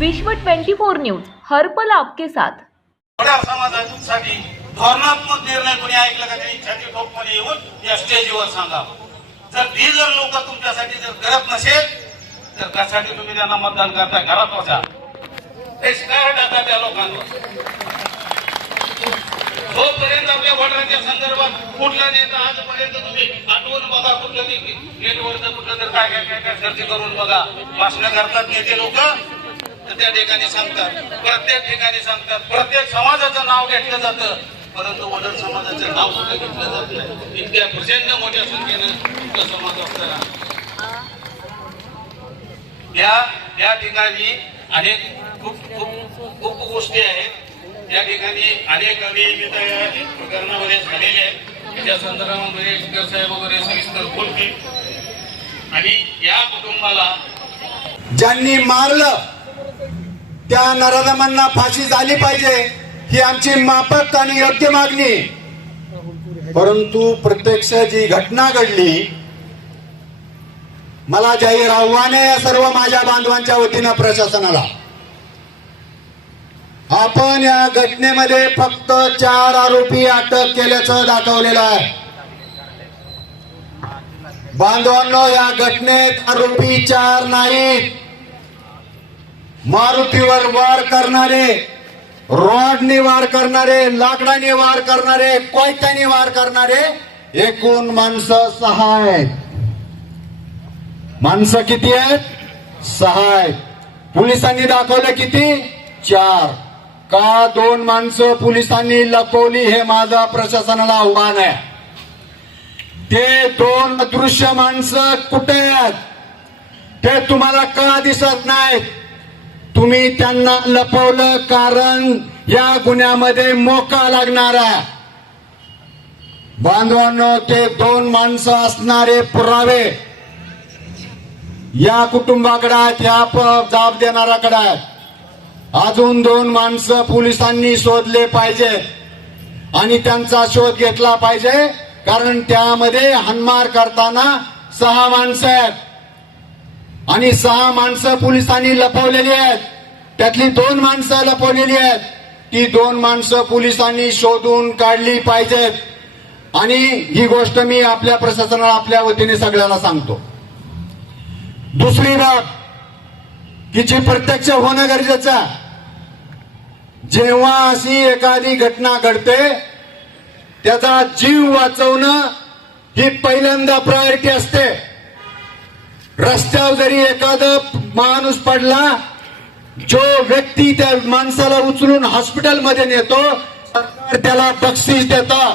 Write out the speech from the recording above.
विश्व 24 न्यूज हरपल आपके साथ. थोड्या समाजासाठी धोरणात्मक निर्णय कोणी ऐकला का त्यांनी छाती ठोकपणे येऊन या स्टेजवर सांगा. जर ती जर लोक तुमच्यासाठी जर करत नसेल तर त्यासाठी तुम्ही त्यांना मतदान करता घरात बसा. ते शिकार टाका त्या लोकांवर. जोपर्यंत आपल्या वडिलांच्या संदर्भात कुठला नेता आजपर्यंत तुम्ही आठवून बघा कुठलं नेटवर कुठलं तर काय काय काय काय करून बघा. भाषण करतात नेते लोक. त्या ठिकाणी सांगतात प्रत्येक ठिकाणी सांगतात प्रत्येक समाजाचं नाव घेतलं जातं. परंतु वडर समाजाचं नाव सुद्धा घेतलं जात नाही. इतक्या प्रचंड मोठ्या संख्येनं तुमचा समाज असताना या या ठिकाणी अनेक खूप खूप खूप गोष्टी आहेत. या ठिकाणी अनेक अभियंता प्रकरणामध्ये झालेले आहेत. त्याच्या संदर्भामध्ये स्पीकर साहेब वगैरे सविस्तर बोलतील. आणि या कुटुंबाला ज्यांनी मारलं त्या नराधमांना फाशी झाली पाहिजे ही आमची माफक आणि योग्य मागणी. परंतु प्रत्यक्ष जी घटना घडली मला जाहीर आव्हान आहे या सर्व माझ्या बांधवांच्या वतीनं प्रशासनाला. आपण या घटनेमध्ये फक्त चार आरोपी अटक केल्याचं दाखवलेलं आहे. बांधवांनो या घटनेत आरोपी चार नाहीत. मारुतीवर वार करणारे रॉडने वार करणारे लाकडाने वार करणारे कोयत्याने वार करणारे एकूण माणसं सहा आहेत. माणसं किती आहेत? सहा आहेत. पोलिसांनी दाखवलं किती? चार. का दोन माणसं पोलिसांनी लपवली हे माझा प्रशासनाला आव्हान आहे. ते दोन अदृश्य माणसं कुठे आहेत? ते तुम्हाला का दिसत नाहीत? तुम्ही त्यांना लपवलं कारण या गुन्ह्यामध्ये मोका लागणार आहे. बांधवांनो ते दोन माणसं असणारे पुरावे या कुटुंबाकडे आहेत या जाब देणाऱ्याकडे आहेत. अजून दोन माणसं पोलिसांनी शोधले पाहिजेत आणि त्यांचा शोध घेतला पाहिजे कारण त्यामध्ये हनमार करताना सहा माणसं आहेत. आणि सहा माणसं पोलिसांनी लपवलेली आहेत. त्यातली दोन माणसं लपवलेली आहेत. ती दोन माणसं पोलिसांनी शोधून काढली पाहिजेत. आणि ही गोष्ट मी आपल्या प्रशासनाला आपल्या वतीने सगळ्यांना सांगतो. दुसरी बाब की जी प्रत्यक्ष होणं गरजेचं आहे. जेव्हा अशी एखादी घटना घडते त्याचा जीव वाचवणं ही पहिल्यांदा प्रायोरिटी असते. रस्त्यावर जरी एखादा माणूस पडला जो व्यक्ती त्या माणसाला उचलून हॉस्पिटलमध्ये नेतो सरकार त्याला बक्षीस देतं.